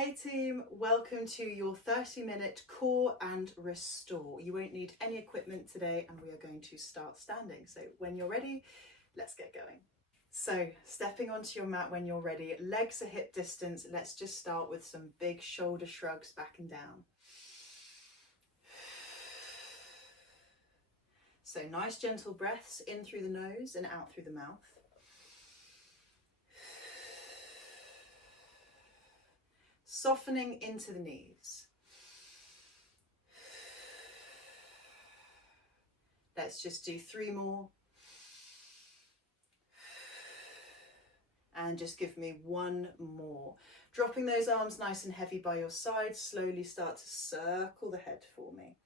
Hey team, welcome to your 30-minute core and restore. You won't need any equipment today and we are going to start standing. So when you're ready, let's get going. So stepping onto your mat when you're ready, legs are hip distance. Let's just start with some big shoulder shrugs back and down. So nice gentle breaths in through the nose and out through the mouth. Softening into the knees. Let's just do 3 more. And just give me 1 more. Dropping those arms nice and heavy by your side, slowly start to circle the head for me.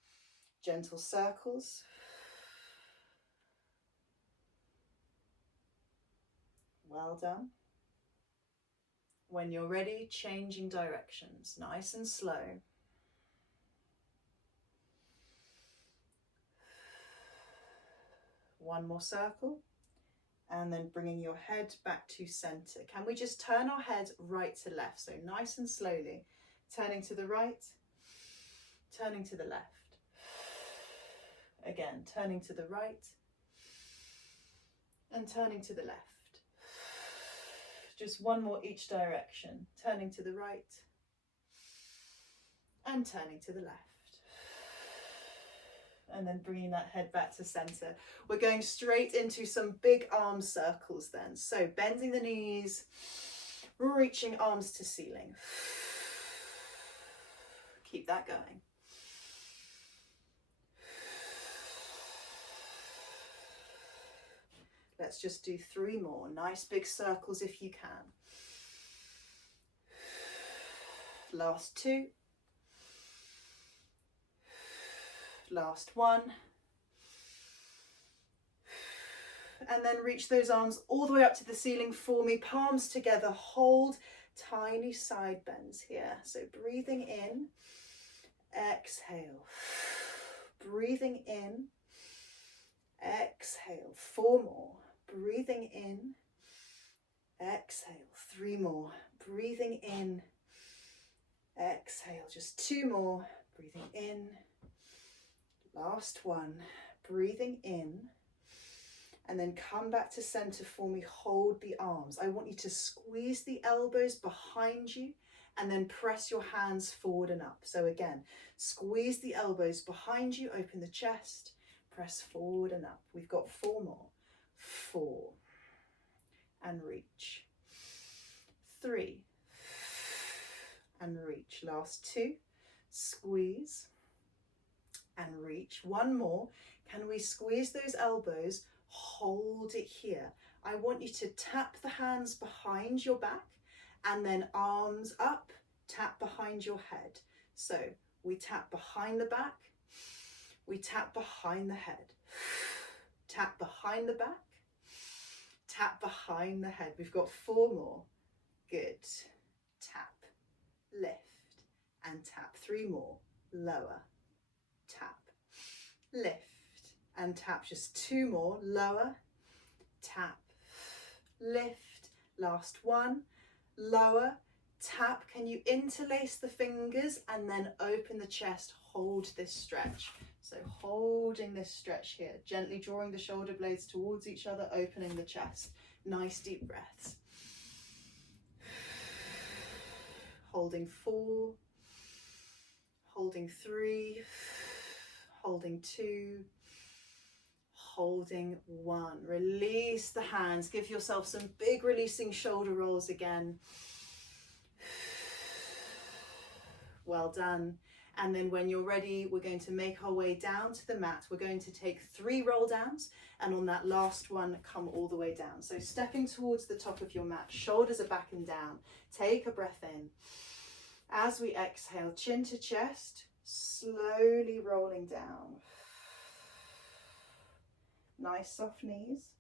Gentle circles. Well done. When you're ready, changing directions, nice and slow. One more circle, and then bringing your head back to center. Can we just turn our head right to left? So nice and slowly, turning to the right, turning to the left. Again, turning to the right and turning to the left. Just 1 more each direction, turning to the right and turning to the left. And then bringing that head back to center. We're going straight into some big arm circles then. So bending the knees, reaching arms to ceiling. Keep that going. Let's just do 3 more. Nice big circles if you can. Last 2. Last 1. And then reach those arms all the way up to the ceiling for me. Palms together. Hold tiny side bends here. So breathing in. Exhale. Breathing in. Exhale. 4 more. Breathing in. Exhale. 3 more. Breathing in. Exhale. Just 2 more. Breathing in. Last 1. Breathing in. And then come back to center for me. Hold the arms. I want you to squeeze the elbows behind you and then press your hands forward and up. So again, squeeze the elbows behind you, open the chest, press forward and up. We've got 4 more. 4. And reach. 3. And reach. Last 2. Squeeze. And reach. 1 more. Can we squeeze those elbows? Hold it here. I want you to tap the hands behind your back and then arms up, tap behind your head. So we tap behind the back, we tap behind the head, tap behind the back, tap behind the head. We've got 4 more. Good. Tap, lift, and tap. 3 more. Lower, tap, lift, and tap. Just 2 more. Lower, tap, lift. Last 1. Lower, tap. Can you interlace the fingers and then open the chest? Hold this stretch. So holding this stretch here, gently drawing the shoulder blades towards each other, opening the chest. Nice deep breaths. Holding 4, holding 3, holding 2, holding 1. Release the hands. Give yourself some big releasing shoulder rolls again. Well done. And then when you're ready, we're going to make our way down to the mat. We're going to take 3 roll downs, and on that last one, come all the way down. So stepping towards the top of your mat, shoulders are back and down. Take a breath in. As we exhale, chin to chest, slowly rolling down. Nice soft knees.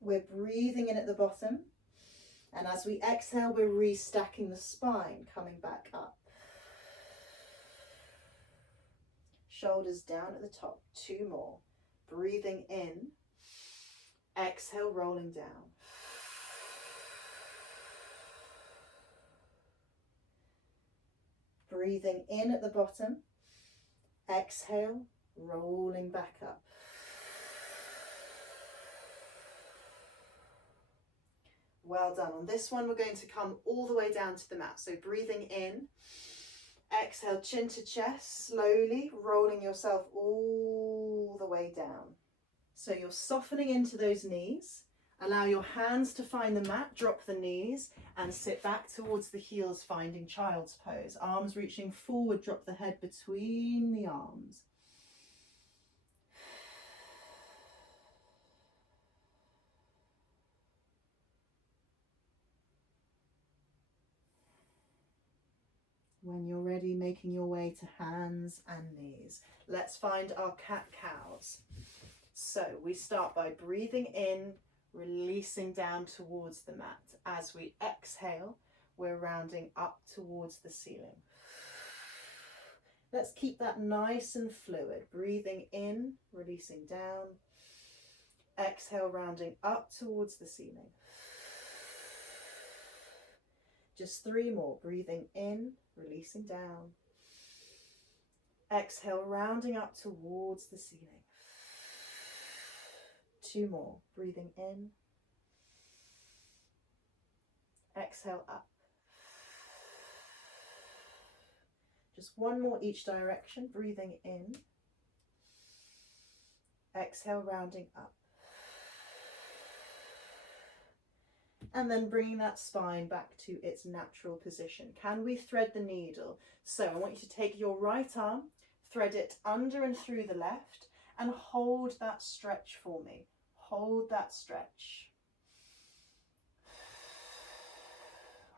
We're breathing in at the bottom. And as we exhale, we're restacking the spine, coming back up. Shoulders down at the top. 2 more. Breathing in. Exhale, rolling down. breathing in at the bottom. Exhale, rolling back up. Well done. On this one, we're going to come all the way down to the mat. So breathing in, exhale, chin to chest, slowly rolling yourself all the way down. So you're softening into those knees. Allow your hands to find the mat, drop the knees and sit back towards the heels, finding child's pose. Arms reaching forward, drop the head between the arms. When you're ready, making your way to hands and knees. Let's find our cat-cows. So we start by breathing in, releasing down towards the mat. As we exhale, we're rounding up towards the ceiling. Let's keep that nice and fluid. Breathing in, releasing down. Exhale, rounding up towards the ceiling. Just 3 more. Breathing in, releasing down. Exhale, rounding up towards the ceiling. 2 more. Breathing in. Exhale, up. Just 1 more each direction. Breathing in. Exhale, rounding up. And then bringing that spine back to its natural position. Can we thread the needle? So I want you to take your right arm, thread it under and through the left, and hold that stretch for me. Hold that stretch.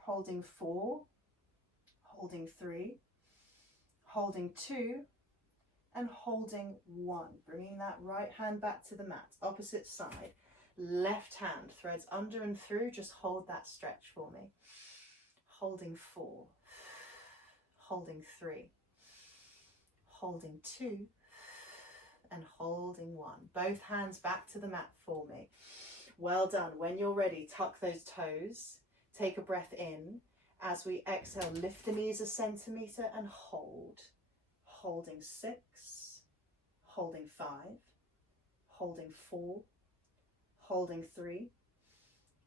Holding 4, holding 3, holding 2, and holding 1. Bringing that right hand back to the mat, opposite side. Left hand threads under and through, just hold that stretch for me. Holding 4, holding 3, holding 2, and holding 1. Both hands back to the mat for me. Well done. When you're ready, tuck those toes, take a breath in. As we exhale, lift the knees a centimetre and hold. Holding 6, holding 5, holding 4, holding 3,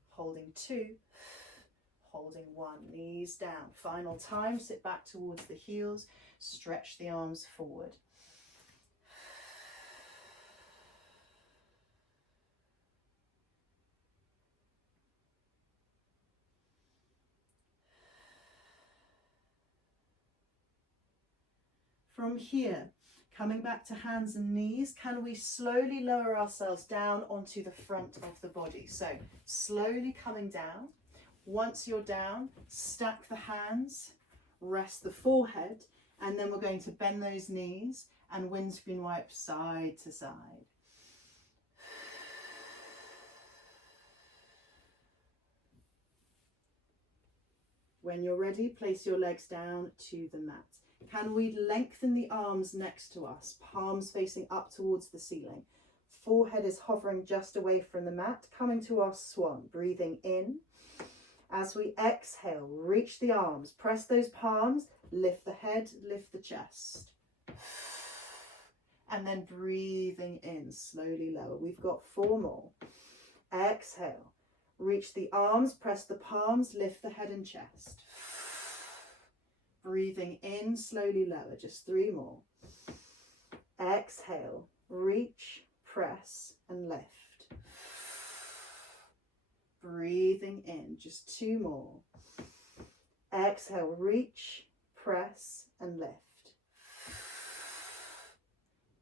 holding 2, holding 1. Knees down. Final time, sit back towards the heels, stretch the arms forward. From here, coming back to hands and knees, can we slowly lower ourselves down onto the front of the body? So slowly coming down. Once you're down, stack the hands, rest the forehead, and then we're going to bend those knees and windscreen wipe side to side. When you're ready, place your legs down to the mat. Can we lengthen the arms next to us, palms facing up towards the ceiling? Forehead is hovering just away from the mat, coming to our swan. Breathing in. As we exhale, reach the arms, press those palms, lift the head, lift the chest. And then breathing in, slowly lower. We've got 4 more. Exhale, reach the arms, press the palms, lift the head and chest. Breathing in, slowly lower, just 3 more. Exhale, reach, press and lift. Breathing in, just 2 more. Exhale, reach, press and lift.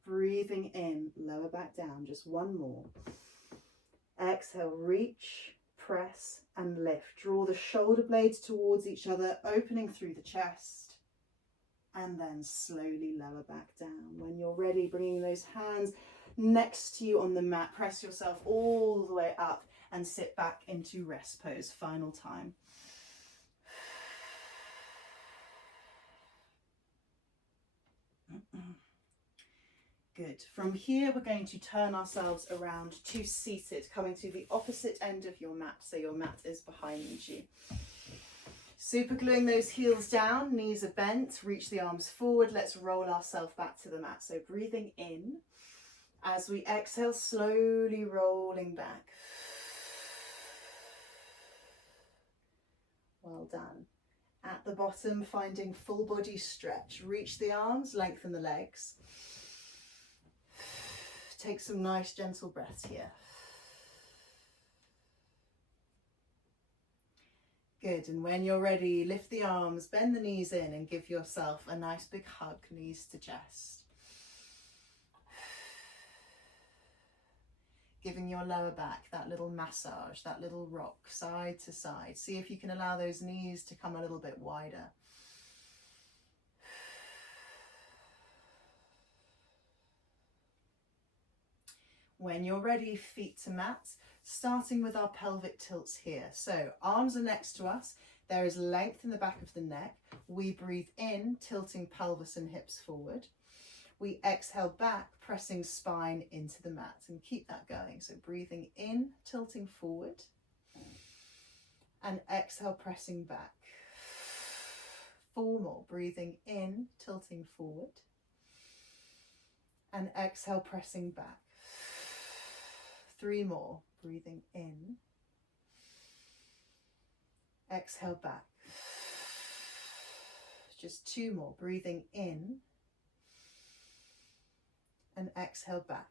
Breathing in, lower back down, just 1 more. Exhale, reach, press and lift. Draw the shoulder blades towards each other, opening through the chest, and then slowly lower back down. When you're ready, bringing those hands next to you on the mat, press yourself all the way up and sit back into rest pose. Final time. Good. From here, we're going to turn ourselves around to seated, coming to the opposite end of your mat, so your mat is behind you. Super gluing those heels down, knees are bent, reach the arms forward. Let's roll ourselves back to the mat. So breathing in, as we exhale, slowly rolling back. Well done. At the bottom, finding full body stretch. Reach the arms, lengthen the legs. Take some nice gentle breaths here. Good, and when you're ready, lift the arms, bend the knees in and give yourself a nice big hug, knees to chest. Giving your lower back that little massage, that little rock, side to side. See if you can allow those knees to come a little bit wider. When you're ready, feet to mat, starting with our pelvic tilts here. So arms are next to us. There is length in the back of the neck. We breathe in, tilting pelvis and hips forward. We exhale back, pressing spine into the mat, and keep that going. So breathing in, tilting forward, and exhale, pressing back. 4 more, breathing in, tilting forward, and exhale, pressing back. 3 more, breathing in, exhale back. Just 2 more, breathing in, and exhale back.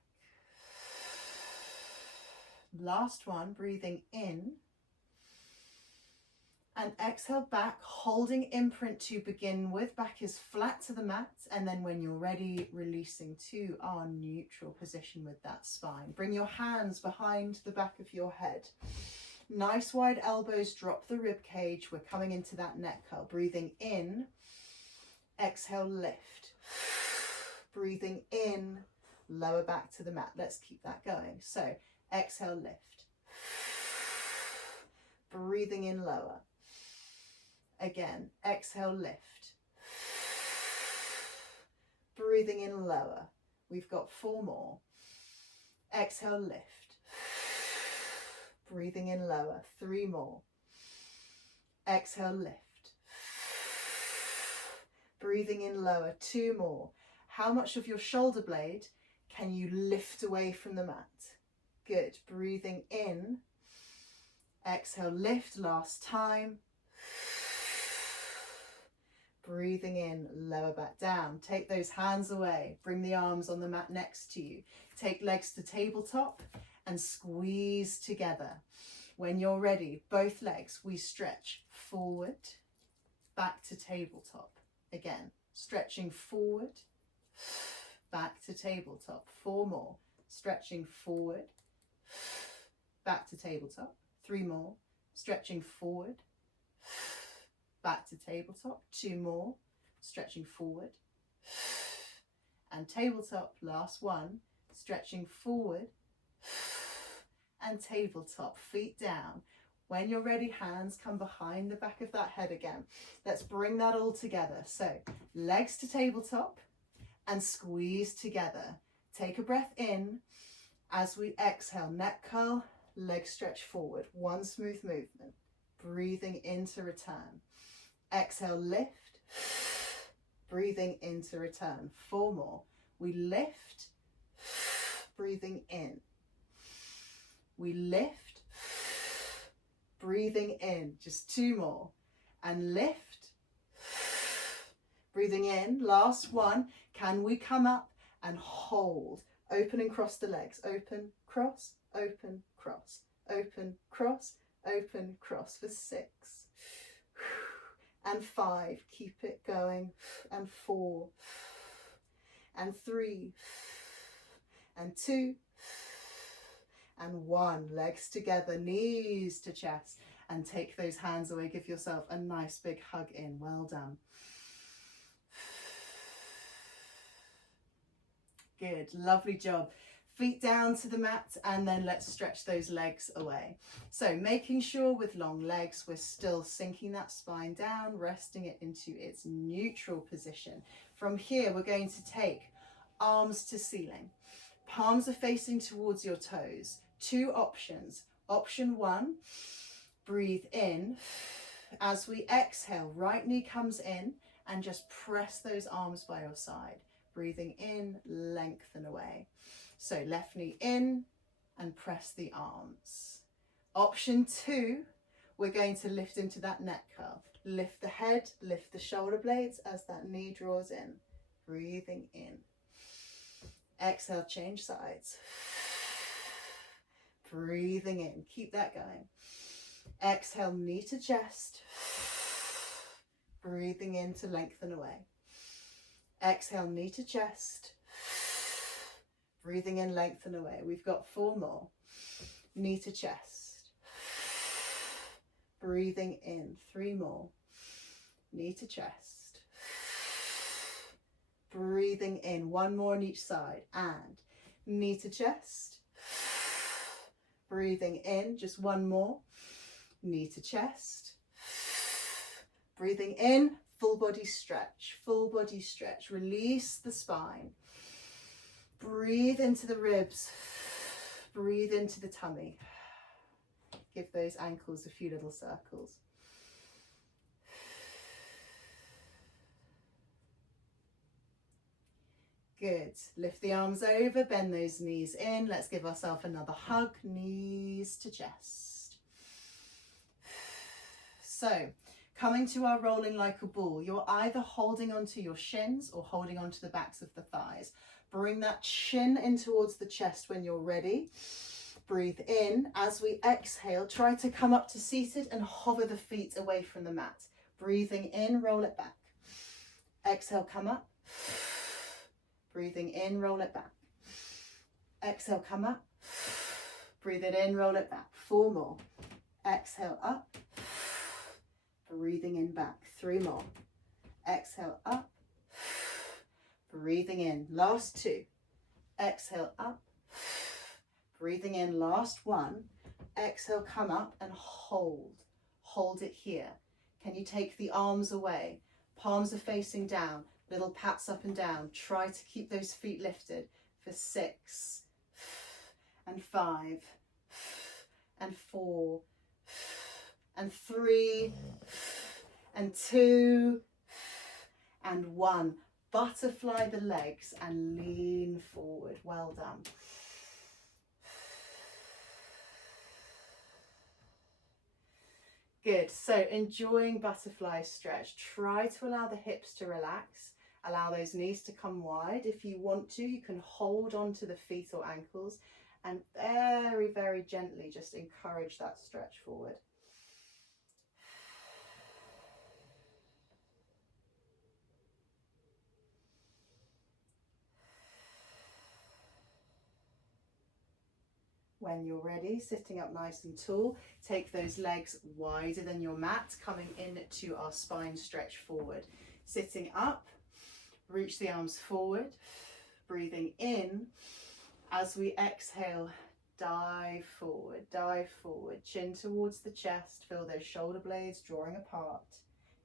Last one, breathing in, and exhale back, holding imprint to begin with. Back is flat to the mat, and then when you're ready, releasing to our neutral position with that spine. Bring your hands behind the back of your head. Nice wide elbows, drop the rib cage. We're coming into that neck curl. Breathing in, exhale, lift. Breathing in, lower back to the mat. Let's keep that going. So exhale, lift. Breathing in, lower. Again, exhale, lift. Breathing in, lower. We've got 4 more. Exhale, lift. Breathing in, lower. 3 more. Exhale, lift. Breathing in, lower. 2 more. How much of your shoulder blade can you lift away from the mat? Good. Breathing in. Exhale, lift. Last time. Breathing in, lower back down. Take those hands away. Bring the arms on the mat next to you. Take legs to tabletop and squeeze together. When you're ready, both legs, we stretch forward, back to tabletop. Again, stretching forward, back to tabletop. 4 more. Stretching forward, back to tabletop. 3 more. Stretching forward, back to tabletop. 2 more. Stretching forward and tabletop. Last one. Stretching forward and tabletop. Feet down. When you're ready, hands come behind the back of that head again. Let's bring that all together. So legs to tabletop and squeeze together. Take a breath in. As we exhale, neck curl, leg stretch forward. 1 smooth movement. Breathing in to return. Exhale, lift. Breathing in to return. 4 more. We lift. Breathing in. We lift. Breathing in. Just 2 more. And lift. Breathing in. Last one. Can we come up and hold? Open and cross the legs. Open, cross, open, cross. Open, cross, open, cross for 6. And 5. Keep it going. And 4. And 3. And 2. And 1. Legs together, knees to chest. And take those hands away. Give yourself a nice big hug in. Well done. Good, lovely job. Feet down to the mat, and then let's stretch those legs away. So making sure with long legs, we're still sinking that spine down, resting it into its neutral position. From here, we're going to take arms to ceiling. Palms are facing towards your toes. 2 options. Option 1, breathe in, As we exhale, right knee comes in and just press those arms by your side. Breathing in, lengthen away. So left knee in and press the arms. Option 2, we're going to lift into that neck curl. Lift the head, lift the shoulder blades as that knee draws in. Breathing in. Exhale, change sides. Breathing in. Keep that going. Exhale, knee to chest. Breathing in to lengthen away. Exhale, knee to chest. Breathing in, lengthen away. We've got 4 more. Knee to chest. Breathing in. 3 more. Knee to chest. Breathing in. 1 more on each side. And knee to chest. Breathing in. Just 1 more. Knee to chest. Breathing in. Full body stretch. Full body stretch. Release the spine. Breathe into the ribs. Breathe into the tummy. Give those ankles a few little circles. Good. Lift the arms over, bend those knees in. Let's give ourselves another hug, knees to chest. So, coming to our rolling like a ball, you're either holding onto your shins or holding onto the backs of the thighs. Bring that chin in towards the chest when you're ready. Breathe in. As we exhale, try to come up to seated and hover the feet away from the mat. Breathing in, roll it back. Exhale, come up. Breathing in, roll it back. Exhale, come up. Breathe it in, roll it back. 4 more. Exhale, up. Breathing in, back. 3 more. Exhale, up. Breathing in. Last 2. Exhale, up. Breathing in. Last 1. Exhale, come up and hold. Hold it here. Can you take the arms away? Palms are facing down. Little pats up and down. Try to keep those feet lifted for 6 and 5 and 4 and 3 and 2 and 1. Butterfly the legs and lean forward. Well done. Good. So enjoying butterfly stretch. Try to allow the hips to relax. Allow those knees to come wide. If you want to, you can hold on to the feet or ankles and very, very gently just encourage that stretch forward. When you're ready, sitting up nice and tall, take those legs wider than your mat, coming into our spine stretch forward. Sitting up, reach the arms forward, breathing in. As we exhale, dive forward, chin towards the chest, feel those shoulder blades drawing apart.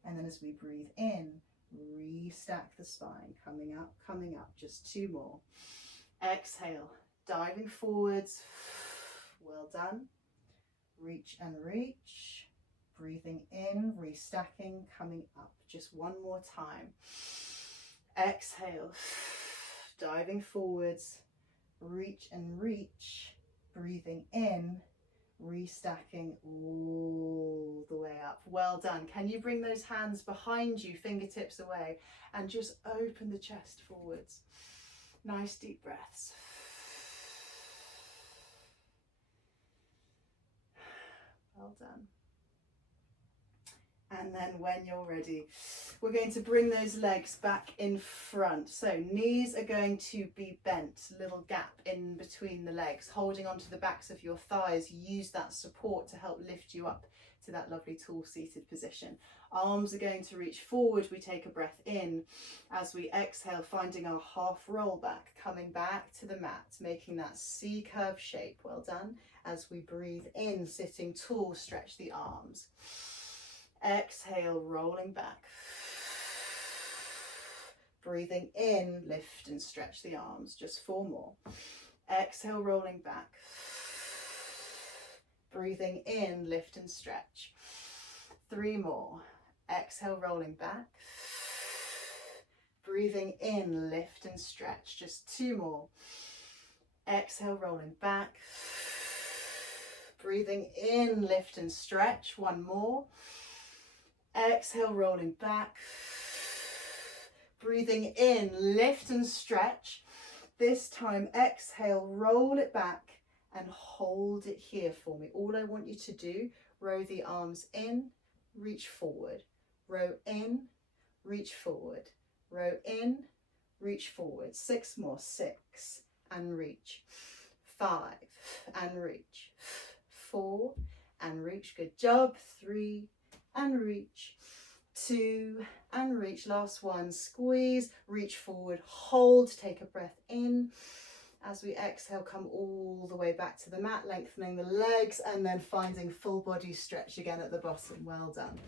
And then as we breathe in, restack the spine, coming up, just 2 more. Exhale, diving forwards, well done. Reach and reach, breathing in, restacking, coming up, just 1 more time. Exhale, diving forwards, reach and reach, breathing in, restacking all the way up. Well done. Can you bring those hands behind you, fingertips away, and just open the chest forwards? Nice deep breaths. Well done. And then when you're ready, we're going to bring those legs back in front. So knees are going to be bent, little gap in between the legs, holding onto the backs of your thighs. Use that support to help lift you up to that lovely tall seated position. Arms are going to reach forward. We take a breath in. As we exhale, finding our half roll back, coming back to the mat, making that C curve shape. Well done. As we breathe in, sitting tall, stretch the arms. Exhale, rolling back. Breathing in, lift and stretch the arms. Just 4 more. Exhale, rolling back. Breathing in, lift and stretch. 3 more. Exhale, rolling back. Breathing in, lift and stretch. Just 2 more. Exhale, rolling back. Breathing in, lift and stretch. 1 more. Exhale, rolling back. Breathing in, lift and stretch. This time, exhale, roll it back and hold it here for me. All I want you to do, row the arms in, reach forward. Row in, reach forward. Row in, reach forward. 6 more. 6 and reach. 5 and reach. 4 and reach. Good job. 3 and reach. 2 and reach. Last one. Squeeze, reach forward, hold, take a breath in. As we exhale, come all the way back to the mat, lengthening the legs and then finding full body stretch again at the bottom. Well done.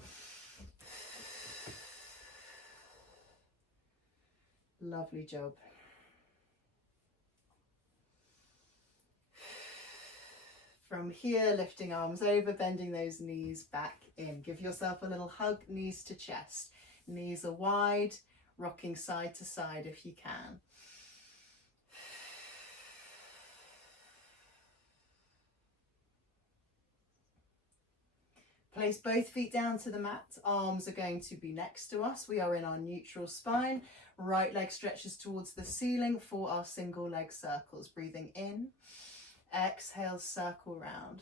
Lovely job. From here, lifting arms over, bending those knees back in. Give yourself a little hug, knees to chest. Knees are wide, rocking side to side if you can. Place both feet down to the mat. Arms are going to be next to us. We are in our neutral spine. Right leg stretches towards the ceiling for our single leg circles. Breathing in. Exhale, circle round.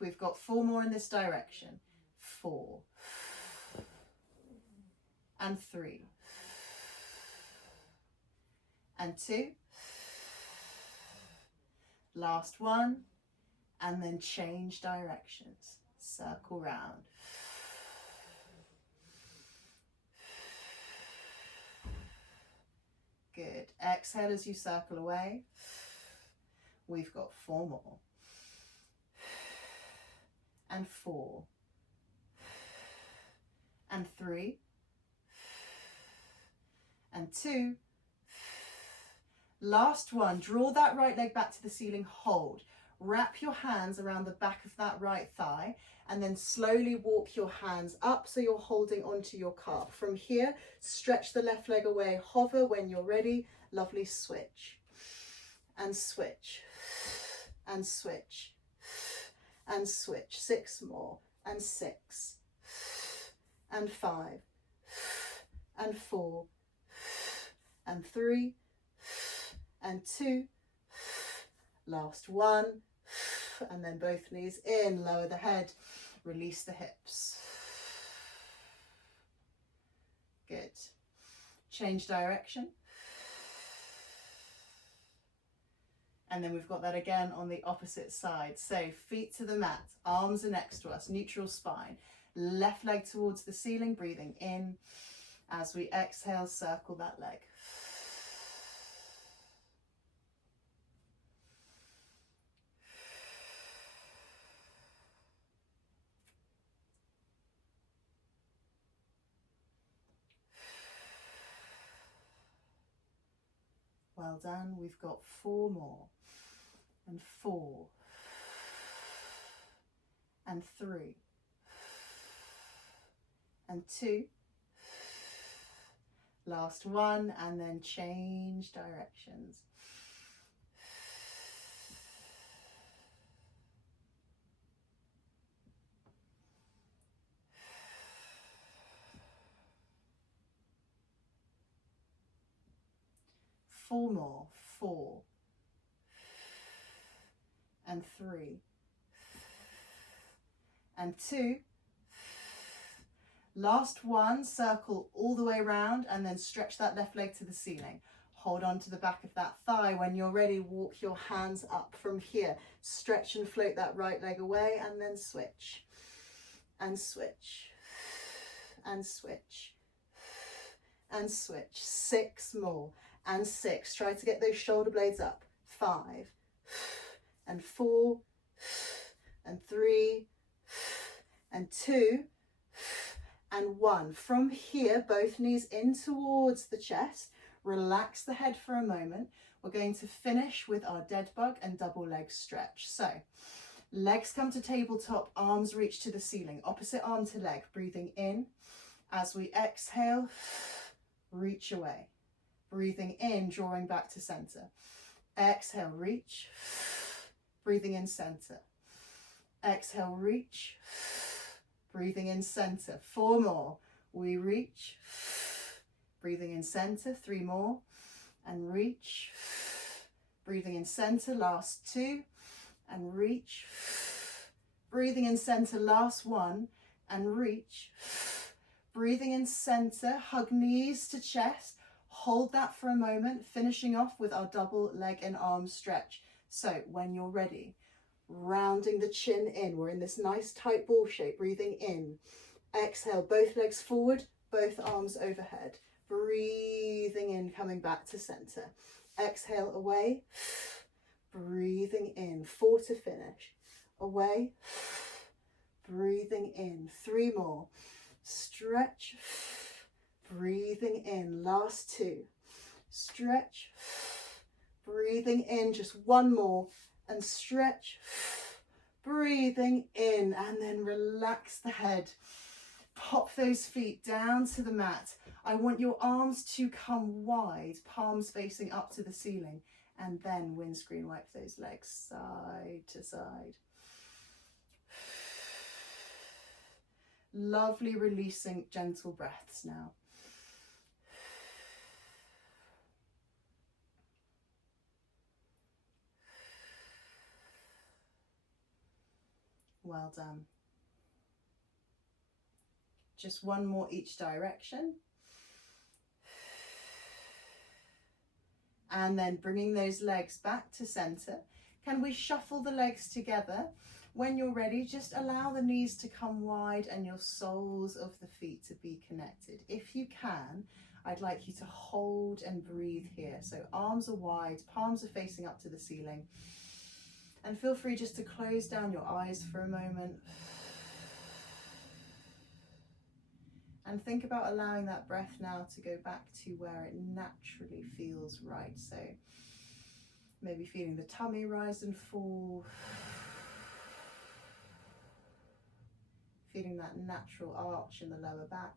We've got 4 more in this direction. 4 and 3 and 2. Last one, and then change directions. Circle round. Good. Exhale as you circle away. We've got 4 more. And 4 and 3 and 2. Last one. Draw that right leg back to the ceiling. Hold. Wrap your hands around the back of that right thigh and then slowly walk your hands up so you're holding onto your calf. From here, stretch the left leg away. Hover when you're ready. Lovely. Switch and switch and switch and switch. 6 more and 6 and 5 and 4 and 3 and 2. Last one, and then both knees in. Lower the head, release the hips. Good. Change direction. And then we've got that again on the opposite side. So feet to the mat, arms are next to us, neutral spine. Left leg towards the ceiling, breathing in. As we exhale, circle that leg. Well done. We've got 4 more. And 4 and 3 and 2. Last one, and then change directions. Four more. 4 and 3 and 2. Last one, circle all the way around and then stretch that left leg to the ceiling. Hold on to the back of that thigh. When you're ready, walk your hands up from here. Stretch and float that right leg away and then switch and switch and switch and switch. 6 more and 6. Try to get those shoulder blades up. 5 and 4 and 3 and 2 and 1. From here, both knees in towards the chest. Relax the head for a moment. We're going to finish with our dead bug and double leg stretch. So legs come to tabletop, arms reach to the ceiling, opposite arm to leg, breathing in. As we exhale, reach away. Breathing in, drawing back to center. Exhale, reach. Breathing in, center. Exhale, reach. Breathing in, center. 4 more. We reach. Breathing in, center. 3 more. And reach. Breathing in, center. Last 2. And reach. Breathing in, center. Last 1. And reach. Breathing in, center. Hug knees to chest. Hold that for a moment, finishing off with our double leg and arm stretch. So when you're ready, rounding the chin in, we're in this nice tight ball shape, breathing in. Exhale, both legs forward, both arms overhead. Breathing in, coming back to center. Exhale, away. Breathing in, 4 to finish. Away. Breathing in, 3 more. Stretch. Breathing in, last 2. Stretch. Breathing in, just 1 more. And stretch. Breathing in, and then relax the head. Pop those feet down to the mat. I want your arms to come wide, palms facing up to the ceiling, and then windscreen wipe those legs side to side. Lovely releasing gentle breaths now. Well done. Just 1 more each direction. And then bringing those legs back to center. Can we shuffle the legs together? When you're ready, just allow the knees to come wide and your soles of the feet to be connected. If you can, I'd like you to hold and breathe here. So arms are wide, palms are facing up to the ceiling. And feel free just to close down your eyes for a moment. And think about allowing that breath now to go back to where it naturally feels right. So maybe feeling the tummy rise and fall. Feeling that natural arch in the lower back.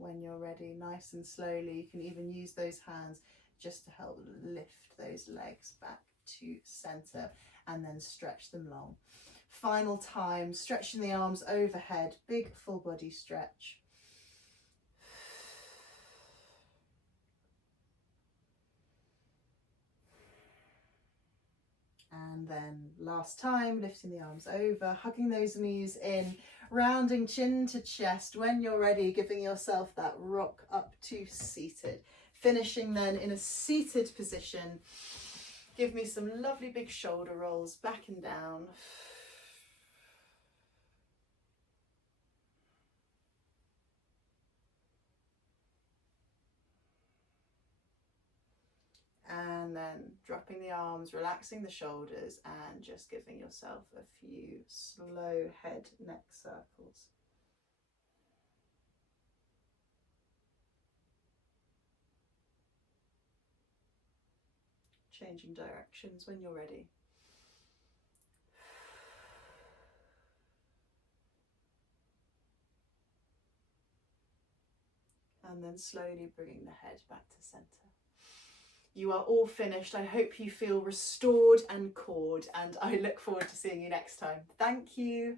When you're ready, nice and slowly, you can even use those hands just to help lift those legs back to center and then stretch them long. Final time, stretching the arms overhead, big full body stretch. And then last time, lifting the arms over, hugging those knees in, rounding chin to chest. When you're ready, giving yourself that rock up to seated. Finishing then in a seated position. Give me some lovely big shoulder rolls back and down. And then dropping the arms, relaxing the shoulders, and just giving yourself a few slow head neck circles. Changing directions when you're ready. And then slowly bringing the head back to center. You are all finished. I hope you feel restored and cored, and I look forward to seeing you next time. Thank you.